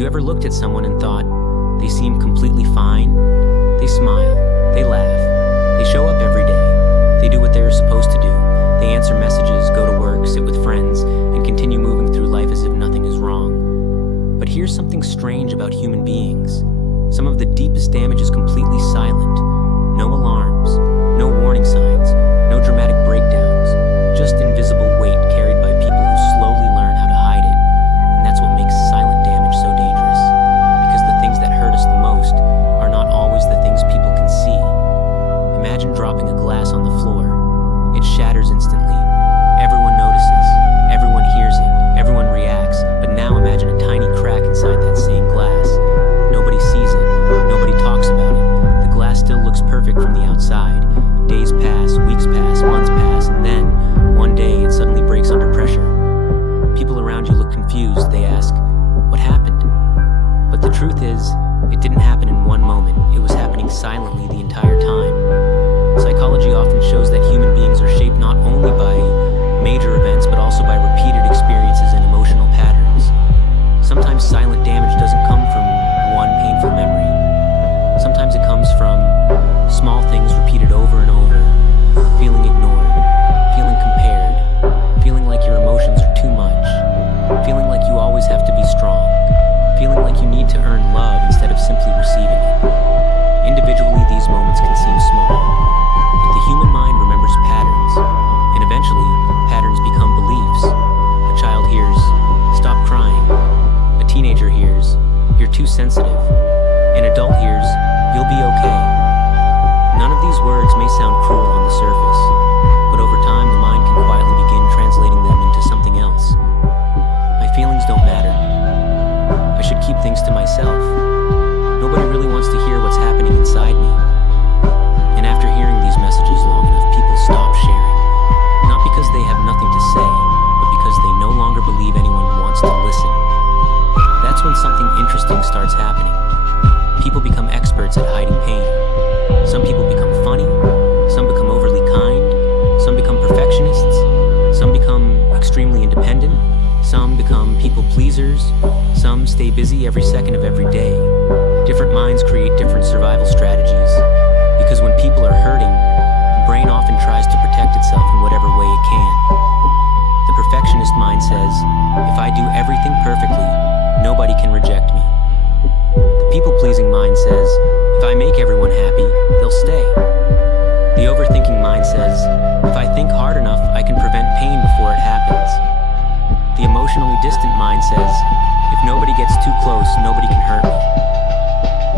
you ever looked at someone and thought, they seem completely fine? They smile, they laugh, they show up every day, they do what they're supposed to do, they answer messages, go to work, sit with friends, and continue moving through life as if nothing is wrong. But here's something strange about human beings. Some of the deepest damage is completely silent. No alarms, no warning signs, no dramatic breakdowns, just invisible weight carried by people who slowly learn how to hide it. And that's what makes silent damage so dangerous. Because the things that hurt us the most are not always the things people can see. Imagine dropping a glass on the floor. It shatters instantly. Everyone notices, everyone hears it, everyone reacts. But now imagine a tiny crack inside that same glass. Nobody sees it, nobody talks about it. The glass still looks perfect from the outside. Days pass, weeks pass, months pass, and then, one day, it suddenly breaks under pressure. People around you look confused. They ask, what happened? But the truth is, it didn't happen in one moment. It was happening silently the entire time. Psychology often shows that human beings are shaped not only by major events, but also by repeated experiences and emotional patterns. Sometimes silent damage doesn't come from one painful memory. Sometimes it comes from small things repeated over and over, feeling ignored, feeling compared, feeling like your emotions are too much, feeling like you always have to be strong, feeling like you need to earn love instead of simply receiving it. Individually, these moments can seem small, but the human mind remembers patterns, and eventually, patterns become beliefs. A child hears, "Stop crying." A teenager hears, "You're too sensitive." An adult hears, "You'll be okay." None of these words may sound cruel on the surface, but over time the mind can quietly begin translating them into something else. My feelings don't matter. I should keep things to myself. Nobody really wants to hear what's happening inside me. And after hearing these messages long enough, people stop sharing. Not because they have nothing to say, but because they no longer believe anyone wants to listen. That's when something interesting starts happening. People become experts at hiding pain. Some people become funny, some become overly kind, some become perfectionists, some become extremely independent, some become people pleasers, some stay busy every second of every day. Different minds create different survival strategies, because when people are hurting, the brain often tries to protect itself in whatever way it can. The perfectionist mind says, if I do everything perfectly, nobody can reject me. The people-pleasing mind says, if I make everyone happy, they'll stay. The overthinking mind says, if I think hard enough, I can prevent pain before it happens. The emotionally distant mind says, if nobody gets too close, nobody can hurt me.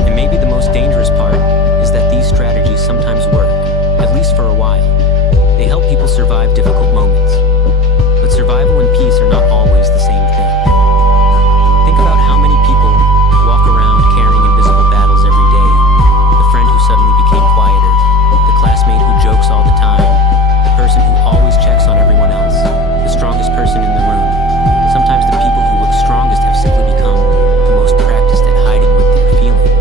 And maybe the most dangerous part is that these strategies sometimes work, at least for a while. They help people survive difficult moments. But survival and peace are not always the same thing. Think about how many people walk around carrying invisible battles every day. The friend who suddenly became quieter, the classmate who jokes all the time, the person who always checks on everyone else, the strongest person in the room. Sometimes the people who look strongest have simply become the most practiced at hiding what they're feeling.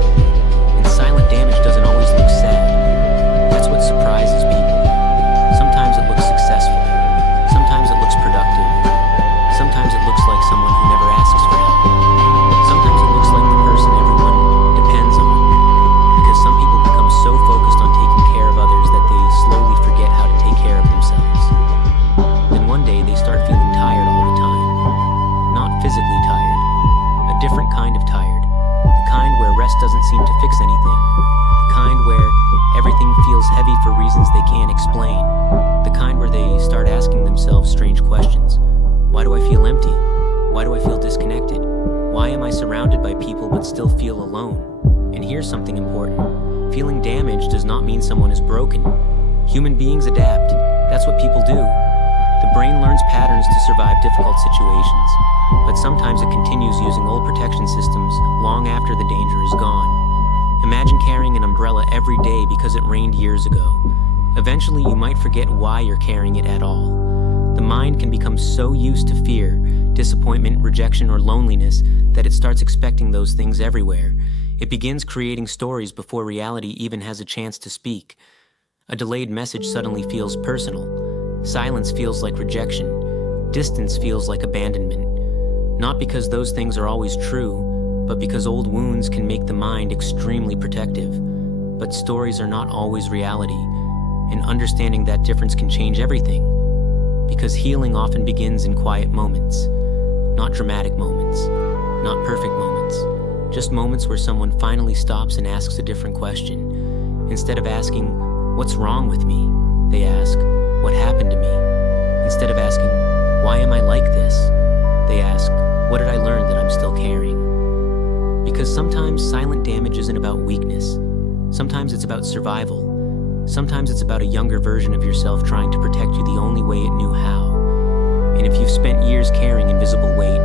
And silent damage doesn't always look sad. That's what surprises people. Sometimes it looks successful. Sometimes it looks productive. Sometimes it looks like someone who never asks for help. Sometimes it looks like the person everyone depends on. Because some people become so focused on taking care of others that they slowly forget how to take care of themselves. Then one day they start feeling tired all the time. Not physically tired. A different kind of tired. The kind where rest doesn't seem to fix anything. The kind where everything feels heavy for reasons they can't explain. The kind where they start asking themselves strange questions. Why do I feel empty? Why do I feel disconnected? Why am I surrounded by people but still feel alone? And here's something important. Feeling damaged does not mean someone is broken. Human beings adapt. That's what people do. The brain learns patterns to survive difficult situations, but sometimes it continues using old protection systems long after the danger is gone. Imagine carrying an umbrella every day because it rained years ago. Eventually, you might forget why you're carrying it at all. The mind can become so used to fear, disappointment, rejection, or loneliness that it starts expecting those things everywhere. It begins creating stories before reality even has a chance to speak. A delayed message suddenly feels personal. Silence feels like rejection. Distance feels like abandonment. Not because those things are always true, but because old wounds can make the mind extremely protective. But stories are not always reality, and understanding that difference can change everything. Because healing often begins in quiet moments, not dramatic moments, not perfect moments, just moments where someone finally stops and asks a different question. Instead of asking, "What's wrong with me?" they ask, "What happened to me?" Instead of asking, "Why am I like this?" they ask, "What did I learn that I'm still carrying?" Because sometimes silent damage isn't about weakness. Sometimes it's about survival. Sometimes it's about a younger version of yourself trying to protect you the only way it knew how. And if you've spent years carrying invisible weight,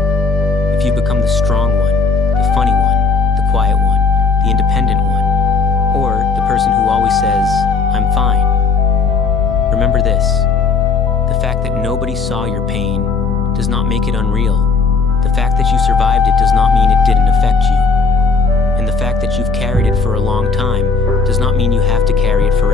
if you've become the strong one, the funny one, the quiet one, the independent one, or the person who always says, "I'm fine," remember this: the fact that nobody saw your pain does not make it unreal. The fact that you survived it does not mean it didn't affect you. And the fact that you've carried it for a long time does not mean you have to carry it for